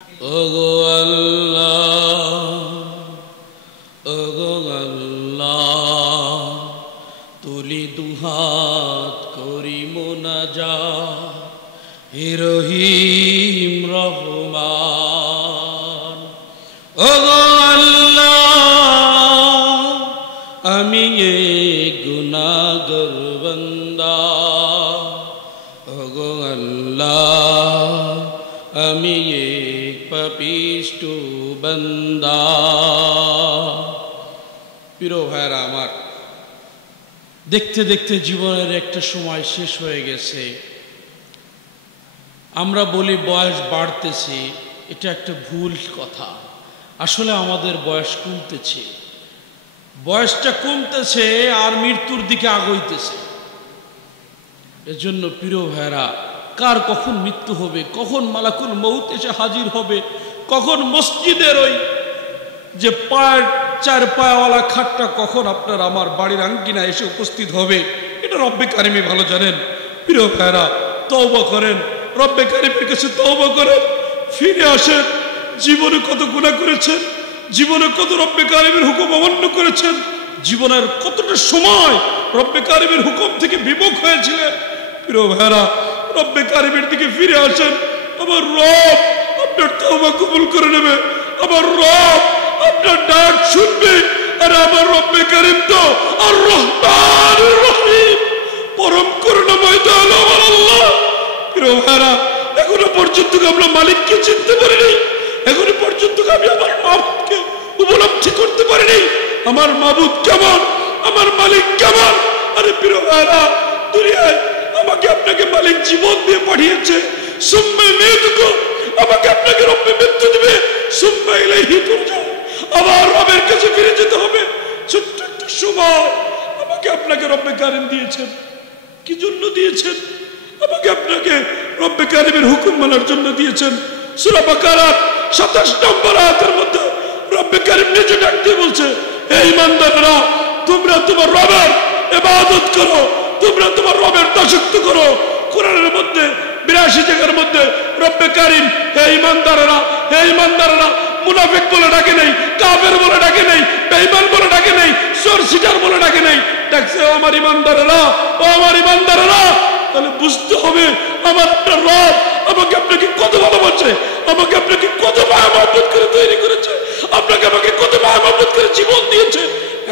ওগো আল্লাহ, তুলি দুহাত করি মোনাজাত, হে রহিম রহমান। ওগো আল্লাহ, আমি এক গুনাহগার বান্দা। ওগো আল্লাহ, আমি এক পাপিষ্ঠ বান্দা। প্রিয় ভাইরা আমার, দেখতে দেখতে জীবনের একটা সময় শেষ হয়ে গেছে। আমরা বলি বয়স বাড়তেছে, এটা একটা ভুল কথা। আসলে আমাদের বয়স কমতেছে, বয়সটা কমতেছে আর মৃত্যুর দিকে আগইতেছে। এজন্য প্রিয় ভাইরা, কার কখন মৃত্যু হবে, কখন মালাকুল মউত এসে হাজির হবে, কখন মসজিদের ওই যে চার পায়াওয়ালা খাটটা কখন আপনার আমার বাড়ির আঙ্গিনা এসে উপস্থিত হবে, এটা রব্বে কারিমই ভালো জানেন। প্রিয় ভাইরা, তওবা করেন, রব্বে কারিমের কাছে তওবা করেন, ফিরে আসেন। জীবনে কত গুনাহ করেছেন, জীবনে কত রব্বে কারিমের হুকুম অমান্য করেছেন, জীবনের কতটা সময় রব্বে কারিমের হুকুম থেকে বিমুখ হয়েছিলেন। প্রিয় ভাইরা, রব্বে কারিমের দিকে ফিরে আসেন। আমার রব আপনার তওবা কবুল করে নেবে, আমার রব আপনার ডাক শুনবে। আর আমার রব্বে কারিম তো আর রহমান রহিম, পরম করুণাময় দয়ালু আমার আল্লাহ। প্রিয় ভাইরা, এখনো পর্যন্ত আমরা মালিককে চিনতে পারিনি, এখনো পর্যন্ত আমি আমার মাবুদকে উপলব্ধি করতে পারিনি। আমার মাবুদ কেমন, আমার মালিক কেমন। আরে প্রিয় ভাইরা, দুনিয়ায় আমাকে আপনাকে মালিক জীবন দিয়ে পাঠিয়েছে, সুম্মা ইউমীতুকুম, আমাকে আপনাকে রব্বে মৃত্যু দিবে, সুম্মা ইলাইহি তুরজাউন, আবার রবের কাছে ফিরে যেতে হবে। ছোট্ট একটা সময় আমাকে আপনাকে রব্বে কারিম দিয়েছেন। কি জন্য দিয়েছেন? আমাকে আপনাকে রব্বে কারিমের হুকুম মানার জন্য দিয়েছেন। সূরা বাকারা 27 নম্বর আয়াতের মধ্যে রব্বে কারিম নিজে ডাক দিয়ে বলছে, হে ঈমানদাররা, তোমরা তোমার রবের ইবাদত করো, তোমরা তোমার রবের দাসত্ব করো। কোরআনের মধ্যে 82 জায়গার মধ্যে রব্বে কারিম হে ঈমানদাররা, হে ঈমানদাররা মুনাফিক বলে ডাকে নেই, কাফের বলে ডাকে নেই, বেঈমান বলে ডাকে নেই, চোর সিটার বলে ডাকে নেই, ডাকছে ও আমার ঈমানদাররা, ও আমার ঈমানদাররা। তাহলে বুঝতে হবে আমার আপনার রব আমাকে আপনাকে কত ভালোবাসে, আমাকে আপনাকে কত মায়া মহব্বত করে তৈরি করেছে, আপনাকে আমাকে কত মায়া মহব্বত করে জীবন দিয়েছে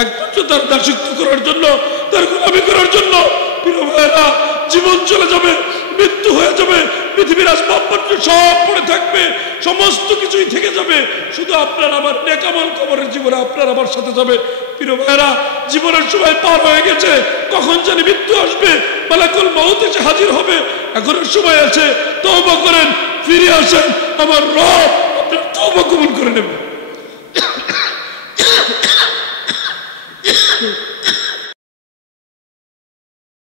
একমাত্র তার দাসত্ব করার জন্য, তার গোলামি করার জন্য। প্রিয় ভাইরা, জীবন চলে যাবে, মৃত্যু হয়ে যাবে, পৃথিবীর আসবাবপত্র সব পড়ে থাকবে, সমস্ত কিছুই থেকে যাবে, শুধু আপনার আমার নেক আমল কবরের জীবনে আপনার আমার সাথে যাবে। প্রিয় ভাইরা, জীবনের সময় পার হয়ে গেছে, কখন জানি মৃত্যু আসবে, মালাকুল মউত এসে হাজির হবে। এখনো সময় আছে, তওবা করেন, ফিরে আসেন, আমার রব আপনার তওবা কবুল করে নেবে।